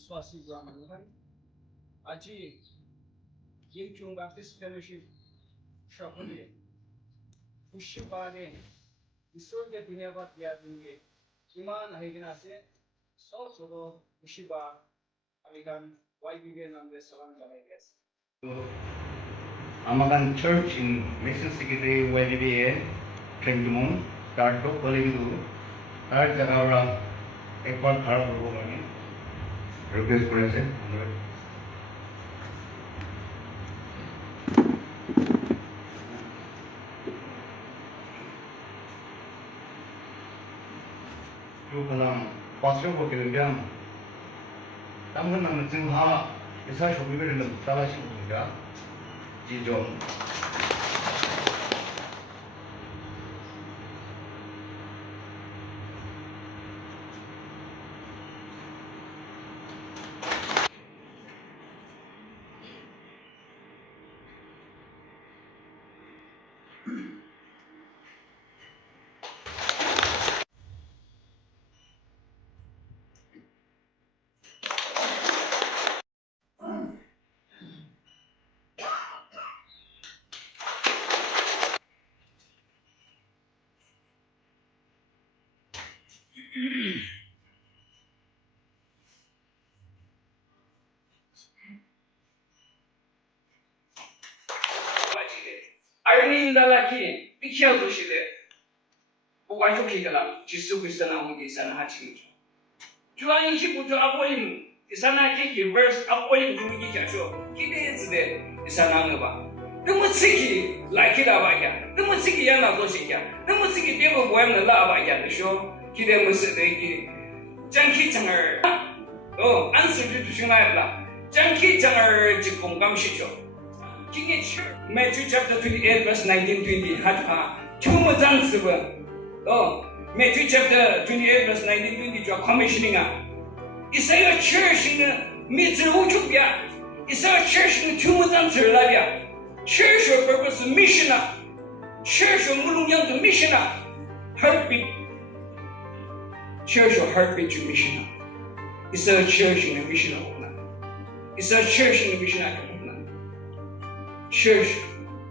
Swasi Brahman. Aji, Yingchung Baptist Fellowship, Shapuri, Ushibane, Isurge Dineva Diabinge, Iman Haginase, Solo Ushiba, American, YBN and the Salam Galagas. Amagan Church in Mission Secretary YBBA, Trendumon, Tarto, Kolindu, Art Jagara, Ekwan Harabumani, request present. Yu Kalam, Pastor Bokilam, Taman and Zimha, is I should be in the Talashi, Jijon. Irene Dalaki, Pichel Dushide, Uwachokigala, Chisukistana Mugisana Hachi. Juan Chiputo Apolim, Isana Kiki, verse Apolim to Mugikacho, Kidis there, Isananga. The Musiki, like it Abaya, the Musiki Yana Goshika, the Musiki Devil Wem the Lavaya, the show, Kide Musiki, Janki Tanger. Oh, answer to Shunabla, Janki Tanger Jipongam Shito. King Church, Matthew chapter 28, verse 19-20, Hatha, Tumazansiva. Oh, Matthew chapter 28, verse 19-20, you are commissioning up. Is a church in the Mitzvah? Is a church in the Tumazansiva? Church of purpose, mission up. Church of Mulungyang, mission up. Heartbeat. Church of heartbeat to mission up. It's a church in the mission of It's a church in the mission of Church